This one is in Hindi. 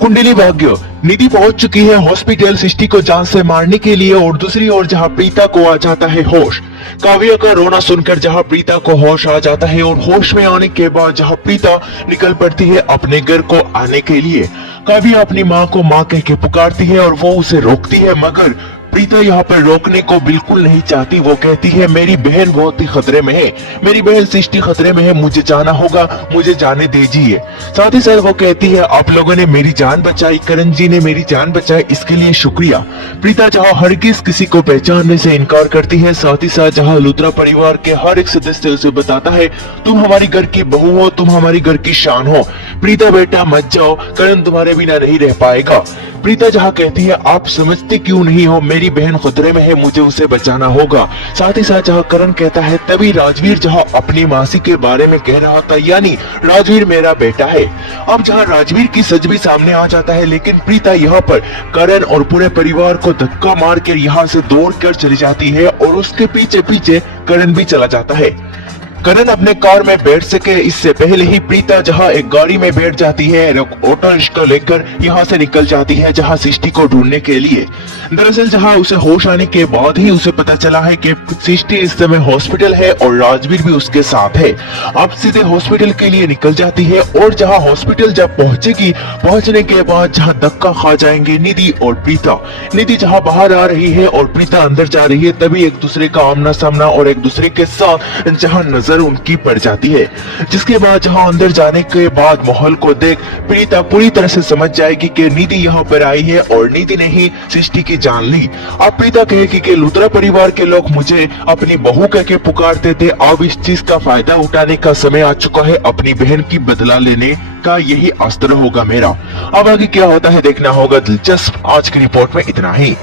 कुंडली भाग्य। निधि पहुंच चुकी है हॉस्पिटल सृष्टि को जान से मारने के लिए और दूसरी ओर जहां प्रीता को आ जाता है होश। काव्या का रोना सुनकर जहां प्रीता को होश आ जाता है और होश में आने के बाद जहां प्रीता निकल पड़ती है अपने घर को आने के लिए। काव्या अपनी माँ को माँ कह के पुकारती है और वो उसे रोकती है, मगर प्रीता यहाँ पर रोकने को बिल्कुल नहीं चाहती। वो कहती है मेरी बहन बहुत ही खतरे में है, मेरी बहन सृष्टि खतरे में है, मुझे जाना होगा, मुझे जाने दीजिए। साथ ही साथ वो कहती है आप लोगों ने मेरी जान बचाई, करण जी ने मेरी जान बचाई, इसके लिए शुक्रिया। प्रीता जहाँ हरगिज किसी को पहचानने से इनकार करती है, साथ ही साथ जहाँ लूथरा परिवार के हर एक सदस्य उसे बताता है तुम हमारी घर की बहू हो, तुम हमारी घर की शान हो, प्रीता बेटा मत जाओ, करण तुम्हारे बिना नहीं रह पाएगा। प्रीता जहाँ कहती है आप समझते क्यों नहीं हो, मेरी बहन खतरे में है, मुझे उसे बचाना होगा। साथ ही साथ जहाँ करण कहता है तभी राजवीर जहाँ अपनी मासी के बारे में कह रहा था, यानी राजवीर मेरा बेटा है। अब जहाँ राजवीर की सच भी सामने आ जाता है, लेकिन प्रीता यहाँ पर करण और पूरे परिवार को धक्का मार कर यहाँ से दौड़ कर चली जाती है और उसके पीछे पीछे करण भी चला जाता है। करण अपने कार में बैठ सके इससे पहले ही प्रीता जहां एक गाड़ी में बैठ जाती है, ऑटो रिक्शा लेकर यहां से निकल जाती है जहां सृष्टि को ढूंढने के लिए। दरअसल जहां उसे होश आने के बाद ही उसे पता चला है कि सृष्टि इस समय हॉस्पिटल है और राजवीर भी उसके साथ है। अब सीधे हॉस्पिटल के लिए निकल जाती है और जहाँ हॉस्पिटल जब पहुंचेगी, पहुंचने के बाद जहाँ धक्का खा जाएंगे निधि और प्रीता। निधि जहाँ बाहर आ रही है और प्रीता अंदर जा रही है, तभी एक दूसरे का आमना सामना और एक दूसरे के साथ जहाँ नजर उनकी पड़ जाती है। जिसके बाद जहां अंदर जाने के बाद माहौल को देख प्रीता पूरी तरह से समझ जाएगी कि निधि यहाँ पर आई है और निधि ने ही सृष्टि की जान ली। अब प्रीता कहेगी कि लूथरा परिवार के लोग मुझे अपनी बहू कह के पुकारते थे, अब इस चीज का फायदा उठाने का समय आ चुका है, अपनी बहन की बदला लेने का यही अस्त्र होगा मेरा। अब आगे क्या होता है देखना होगा दिलचस्प। आज की रिपोर्ट में इतना ही।